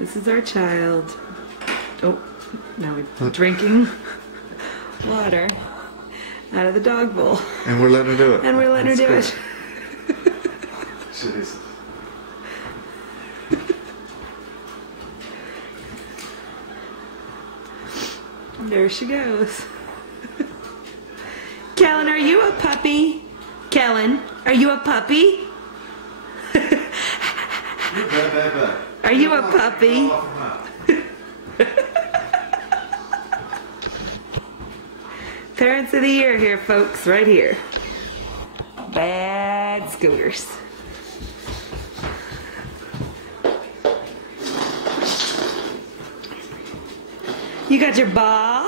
This is our child. Oh, now we're drinking water out of the dog bowl. And we're letting her do it. And we're letting her do it. Jesus. There she goes. Kellan, are you a puppy? Kellan, are you a puppy? Are you a puppy? Parents of the Year here, folks, right here. Bad scooters. You got your ball?